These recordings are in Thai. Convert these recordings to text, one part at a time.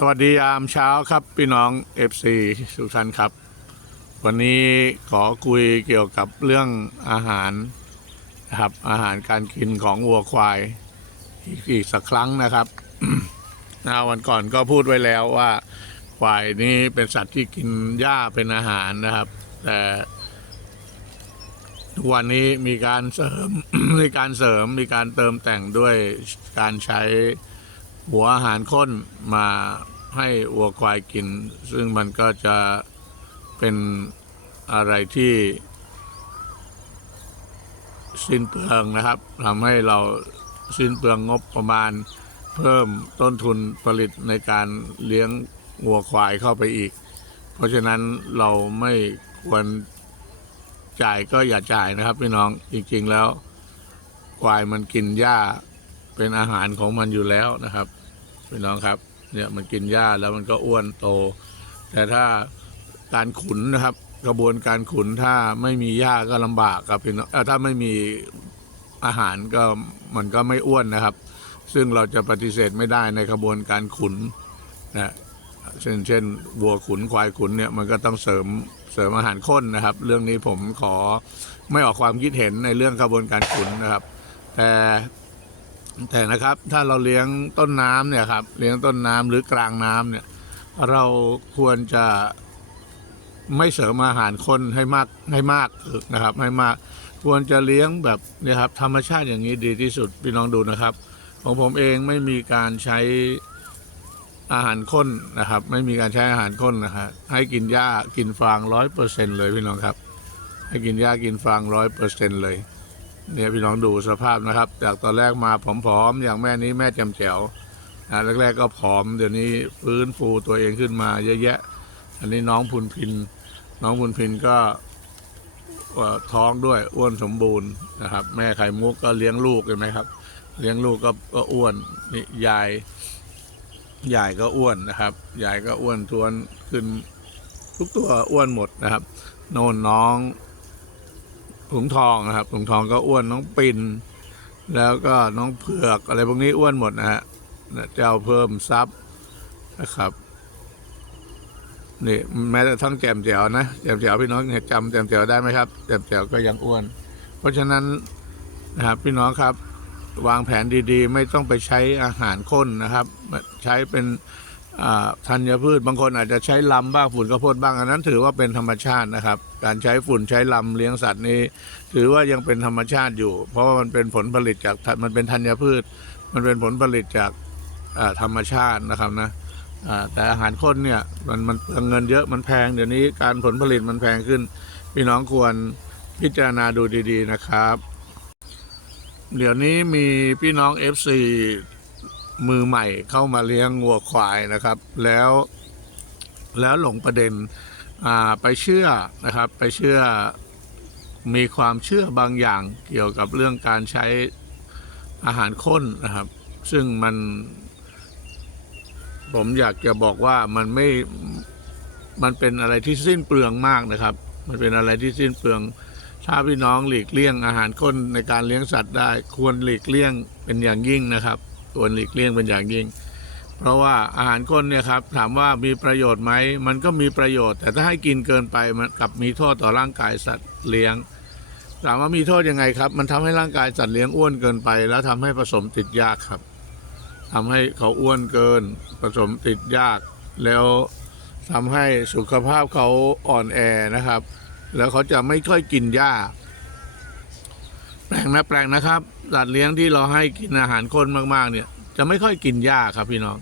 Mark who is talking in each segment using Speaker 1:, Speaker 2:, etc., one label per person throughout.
Speaker 1: สวัสดียามเช้าครับพี่น้อง FC สุกท่านครับ วันนี้ขอคุยเกี่ยวกับเรื่องอาหารนะครับอาหารการกินของวัวควายอีกอีกสักครั้งนะครับนะวันก่อนก็พูดไว้แล้วว่าควายนี้เป็นสัตว์ที่กินหญ้าเป็นอาหารนะครับ แต่ทุกวันนี้มีการเสริมมีการเสริมมีการเติมแต่งด้วยการใช้ หัวอาหารข้นมาให้วัวควายกิน ซึ่งมันก็จะเป็นอะไรที่ สิ้นเปลืองนะครับทำให้เราสิ้นเปลืองงบประมาณเพิ่มต้นทุนผลิตในการเลี้ยงวัวควายเข้าไปอีก เพราะฉะนั้นเราไม่ควรจ่ายก็อย่าจ่ายนะครับพี่น้องจริงๆแล้ว ควายมันกินหญ้าเป็นอาหารของมันอยู่แล้วนะครับ พี่น้องครับ เนี่ยมันกินหญ้าแล้วมันก็อ้วนโต แต่ถ้าการขุนนะครับ กระบวนการขุนถ้าไม่มีหญ้าก็ลำบากครับพี่น้องเออถ้าไม่มีอาหารก็มันก็ไม่อ้วนนะครับ ซึ่งเราจะปฏิเสธไม่ได้ในกระบวนการขุนนะเช่นเช่นวัวขุนควายขุนเนี่ยมันก็ต้องเสริมเสริมอาหารข้นนะครับ เรื่องนี้ผมขอไม่ออกความคิดเห็นในเรื่องกระบวนการขุนนะครับ แต่ แต่นะครับถ้าเราเลี้ยงต้นน้ำเนี่ยครับเลี้ยงต้นน้ำหรือกลางน้ำเนี่ย เราควรจะไม่เสริมอาหารคนให้มากให้มากนะครับให้มากควรจะเลี้ยงแบบนี่ครับธรรมชาติอย่างนี้ดีที่สุดพี่น้องดูนะครับ ของผมเองไม่มีการใช้อาหารข้นนะครับ ไม่มีการใช้อาหารข้นนะฮะให้กินหญ้ากินฟางร้อยเปอร์เซ็นเลยพี่น้องครับ ให้กินหญ้ากินฟางร้อยเปอร์เซ็นเลย เนี่ยพี่น้องดูสภาพนะครับ จากตอนแรกมาผอมๆอย่างแม่นี้แม่จำแจ๋วนะแรกๆก็ผอม เดี๋ยวนี้ฟื้นฟูตัวเองขึ้นมาเยอะแยะ อันนี้น้องพุนพิน น้องพุนพินก็ท้องด้วยอ้วนสมบูรณ์นะครับ แม่ไข่มุกก็เลี้ยงลูกเห็นไหมครับ เลี้ยงลูกก็ก็อ้วนนี่ยายยายก็อ้วนนะครับยายก็อ้วนทวนขึ้นทุกตัวอ้วนหมดนะครับ โน่นน้อง ถุงทองนะครับถุงทองก็อ้วนน้องปินแล้วก็น้องเผือกอะไรพวกนี้อ้วนหมดนะฮะเจ้าเพิ่มซับนะครับนี่แม้แต่ทั้งแจมแจ๋วนะแจมแจ๋วพี่น้องเนี่ยจำแจมแจ๋วได้ไหมครับแจมแจ๋วก็ยังอ้วน เพราะฉะนั้นนะครับพี่น้องครับ วางแผนดีๆ ไม่ต้องไปใช้อาหารข้นนะครับ ใช้เป็น ธัญพืชบางคนอาจจะใช้ลำบ้างฝุ่นข้าวโพดบ้างอันนั้นถือว่าเป็นธรรมชาตินะครับ การใช้ฝุ่นใช้ลำเลี้ยงสัตว์นี้ ถือว่ายังเป็นธรรมชาติอยู่ เพราะว่ามันเป็นผลผลิตจากมันเป็นธัญพืช มันเป็นผลผลิตจากธรรมชาตินะครับนะแต่อาหารข้นเนี่ยมันมันเปลืองเงินเยอะมันแพงเดี๋ยวนี้การผลผลิตมันแพงขึ้น พี่น้องควรพิจารณาดูดีๆนะครับ เดี๋ยวนี้มีพี่น้อง FC มือใหม่เข้ามาเลี้ยงงัวควายนะครับ แล้วแล้วหลงประเด็นไปเชื่อนะครับไปเชื่อมีความเชื่อบางอย่างเกี่ยวกับเรื่องการใช้อาหารข้นนะครับ ซึ่งมันผมอยากจะบอกว่ามันไม่มันเป็นอะไรที่สิ้นเปลืองมากนะครับ มันเป็นอะไรที่สิ้นเปลือง ถ้าพี่น้องหลีกเลี่ยงอาหารข้นในการเลี้ยงสัตว์ได้ ควรหลีกเลี่ยงเป็นอย่างยิ่งนะครับ ควรหลีกเลี่ยงเป็นอย่างยิ่ง เพราะว่าอาหารข้นเนี่ยครับถามว่ามีประโยชน์ไหมมันก็มีประโยชน์ แต่ถ้าให้กินเกินไปมันกลับมีโทษต่อร่างกายสัตว์เลี้ยงถามว่ามีโทษยังไงครับ มันทำให้ร่างกายสัตว์เลี้ยงอ้วนเกินไป แล้วทำให้ผสมติดยากครับทำให้เขาอ้วนเกิน ผสมติดยาก แล้วทำให้สุขภาพเขาอ่อนแอนะครับ แล้วเขาจะไม่ค่อยกินหญ้า แปลงนะแปลงนะครับสัตว์เลี้ยงที่เราให้กินอาหารข้นมากๆ เนี่ย จะไม่ค่อยกินหญ้าครับพี่น้อง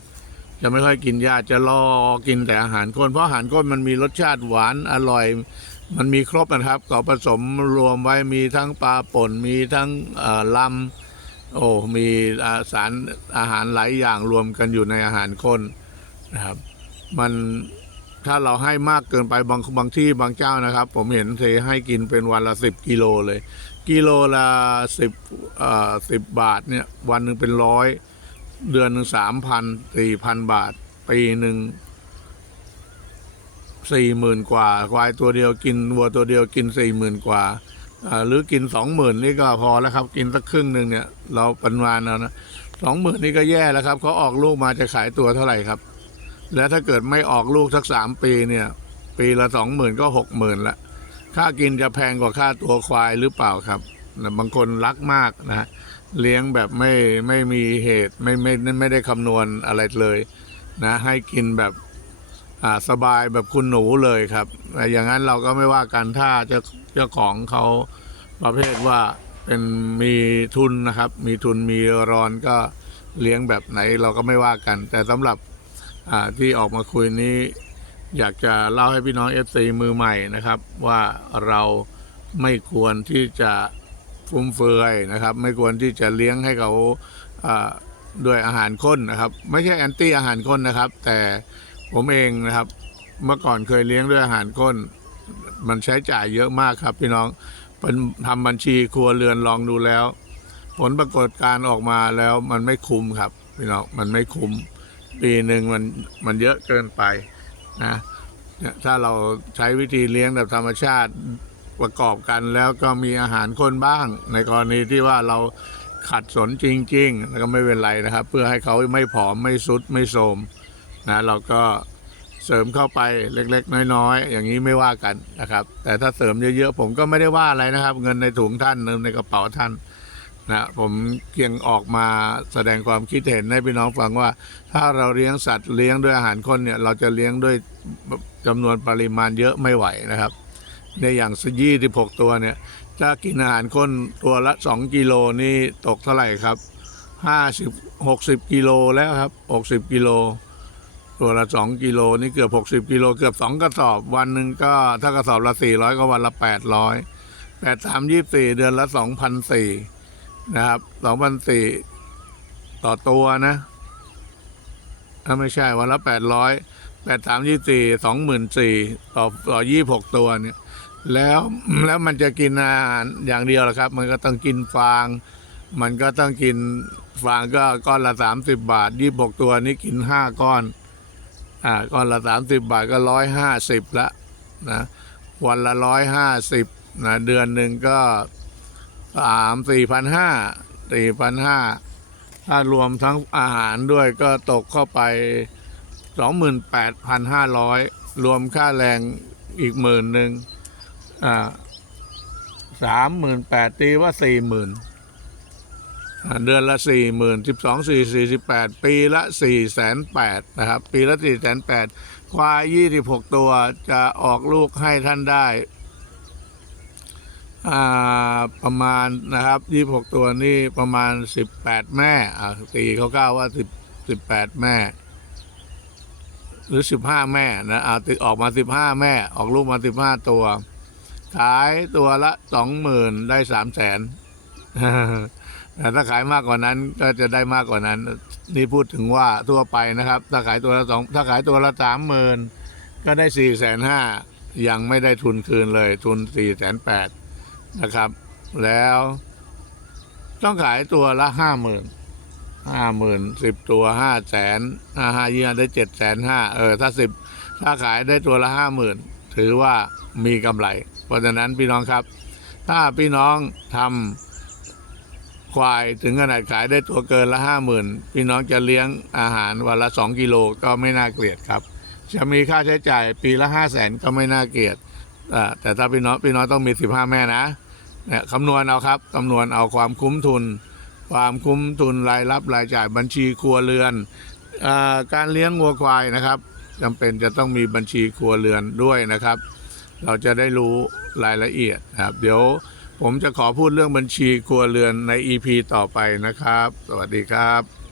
Speaker 1: จะไม่ค่อยกินหญ้าจะรอกินแต่อาหารข้นเพราะอาหารข้นมันมีรสชาติหวานอร่อย มันมีครบนะครับก็ผสมรวมไว้มีทั้งปลาป่นมีทั้งลำโอ้มีสารอาหารหลายอย่างรวมกันอยู่ในอาหารข้นนะครับ มัน ถ้าเราให้มากเกินไปบางบางที่บางเจ้านะครับ ผมเห็นเทให้กินเป็นวันละสิบกิโลเลย กิโลละสิบเอ่อสิบบาทเนี่ยวันหนึ่งเป็นร้อยเดือนหนึ่งสามพันสี่พันบาทปีหนึ่งสี่หมื่นกว่าควายตัวเดียวกินวัวตัวเดียวกินสี่หมื่นกว่าหรือกินสองหมื่นนี่ก็พอแล้วครับ กินสักครึ่งหนึ่งเนี่ย เราปริมาณเรานะสองหมื่นนี่ก็แย่แล้วครับเขาออกลูกมาจะขายตัวเท่าไหร่ครับ แล้วถ้าเกิดไม่ออกลูกสักสามปีเนี่ย ปีละสองหมื่นก็หกหมื่นละค่ากินจะแพงกว่าค่าตัวควายหรือเปล่าครับบางคนรักมากนะเลี้ยงแบบไม่ไม่มีเหตุไม่ไม่ไม่ได้คำนวณอะไรเลยนะ ให้กินแบบอ่าสบายแบบคุณหนูเลยครับแต่อย่างนั้นเราก็ไม่ว่ากันถ้าเจ้าเจ้าของเขาประเภทว่าเป็นมีทุนนะครับ มีทุนมีรอนก็เลี้ยงแบบไหนเราก็ไม่ว่ากัน แต่สำหรับ ที่ออกมาคุยนี้อยากจะเล่าให้พี่น้อง FC มือใหม่นะครับ ว่าเราไม่ควรที่จะฟุ่มเฟือยนะครับ ไม่ควรที่จะเลี้ยงให้เขาด้วยอาหารข้นนะครับ ไม่ใช่แอนตี้อาหารข้นนะครับ แต่ผมเองนะครับ เมื่อก่อนเคยเลี้ยงด้วยอาหารข้น มันใช้จ่ายเยอะมากครับ พี่น้องเป็นทำบัญชีครัวเรือนลองดูแล้ว ผลปรากฏการออกมาแล้วมันไม่คุ้มครับ พี่น้องมันไม่คุ้ม ปีหนึ่งมันมันเยอะเกินไปนะถ้าเราใช้วิธีเลี้ยงแบบธรรมชาติประกอบกันแล้วก็มีอาหารคนบ้าง ในกรณีที่ว่าเราขัดสนจริงๆแล้วก็ไม่เป็นไรนะครับ เพื่อให้เขาไม่ผอมไม่สุดไม่โทรมนะเราก็เสริมเข้าไปเล็ก ๆ น้อยๆอย่างนี้ไม่ว่ากันนะครับ แต่ถ้าเสริมเยอะๆผมก็ไม่ได้ว่าอะไรนะครับ เงินในถุงท่านเงินในกระเป๋าท่าน นะผมเพียงออกมาแสดงความคิดเห็นให้พี่น้องฟังว่า ถ้าเราเลี้ยงสัตว์เลี้ยงด้วยอาหารข้นเนี่ย เราจะเลี้ยงด้วยจำนวนปริมาณเยอะไม่ไหวนะครับ ในอย่างยี่สิบหกตัวเนี่ยถ้ากินอาหารข้นตัวละสองกิโลนี่ตกเท่าไหร่ครับห้าสิบหกสิบกิโลแล้วครับหกสิบกิโลตัวละสองกิโลนี่เกือบหกสิบกิโลเกือบสองกระสอบวันหนึ่งก็ถ้ากระสอบละสี่ร้อยก็วันละแปดร้อยแปดสามยี่สี่เดือนละสองพันสี่ นะครับสองพันสี่ต่อตัวนะถ้าไม่ใช่วันละแปดร้อยแปดสามยี่สี่สองหมื่นสี่ต่อต่อยี่หกตัวเนี่ย แล้วแล้วมันจะกินอาหารอย่างเดียวหรอครับ มันก็ต้องกินฟาง มันก็ต้องกินฟางก็ก้อนละสามสิบบาทยี่หกตัวนี้กินห้าก้อน อ่าก้อนละสามสิบบาทก็ร้อยห้าสิบละนะวันละร้อยห้าสิบนะเดือนหนึ่งก็ สามสี่พันห้าสี่พันห้าถ้ารวมทั้งอาหารด้วยก็ตกเข้าไปสองหมื่นแปดพันห้าร้อยรวมค่าแรงอีกหมื่นหนึ่งอ่าสามหมื่นแปดตีว่าสี่หมื่นเดือนละสี่หมื่นสิบสองสี่สี่สิบแปดปีละสี่แสนแปดนะครับ ปีละสี่แสนแปดควายยี่สิบหกตัวจะออกลูกให้ท่านได้ ประมาณนะครับยี่หกตัวนี่ประมาณสิบแปดแม่อ่าตีเขาก้าวว่าสิบสิบแปดแม่ หรือสิบห้าแม่นะอ่าติออกมาสิบห้าแม่ ออกลูกมาสิบห้าตัว ขายตัวละสองหมื่นได้สามแสนแต่ถ้าขายมากกว่านั้นก็จะได้มากกว่านั้น นี่พูดถึงว่าทั่วไปนะครับ ถ้าขายตัวละสองถ้าขายตัวละสามหมื่นก็ได้สี่แสนห้ายังไม่ได้ทุนคืนเลย ทุนสี่แสนแปด นะครับ แล้วต้องขายตัวละห้าหมื่นห้าหมื่นสิบตัวห้าแสนห้าห้ายี่ได้เจ็ดแสนห้าเออถ้าสิบถ้าขายได้ตัวละห้าหมื่นถือว่ามีกำไร เพราะฉะนั้นพี่น้องครับ ถ้าพี่น้องทำควายถึงขนาดขายได้ตัวเกินละห้าหมื่นพี่น้องจะเลี้ยงอาหารวันละสองกิโลก็ไม่น่าเกลียดครับ จะมีค่าใช้จ่ายปีละห้าแสนก็ไม่น่าเกลียดแต่ถ้าพี่น้องพี่น้องต้องมีสิบห้าแม่นะ เนี่ยคำนวณเอาครับคำนวณเอาความคุ้มทุน ความคุ้มทุนรายรับรายจ่ายบัญชีครัวเรือนอการเลี้ยงวัวควายนะครับจำเป็นจะต้องมีบัญชีครัวเรือนด้วยนะครับ เราจะได้รู้รายละเอียดครับ เดี๋ยวผมจะขอพูดเรื่องบัญชีครัวเรือนใน EP ต่อไปนะครับ สวัสดีครับ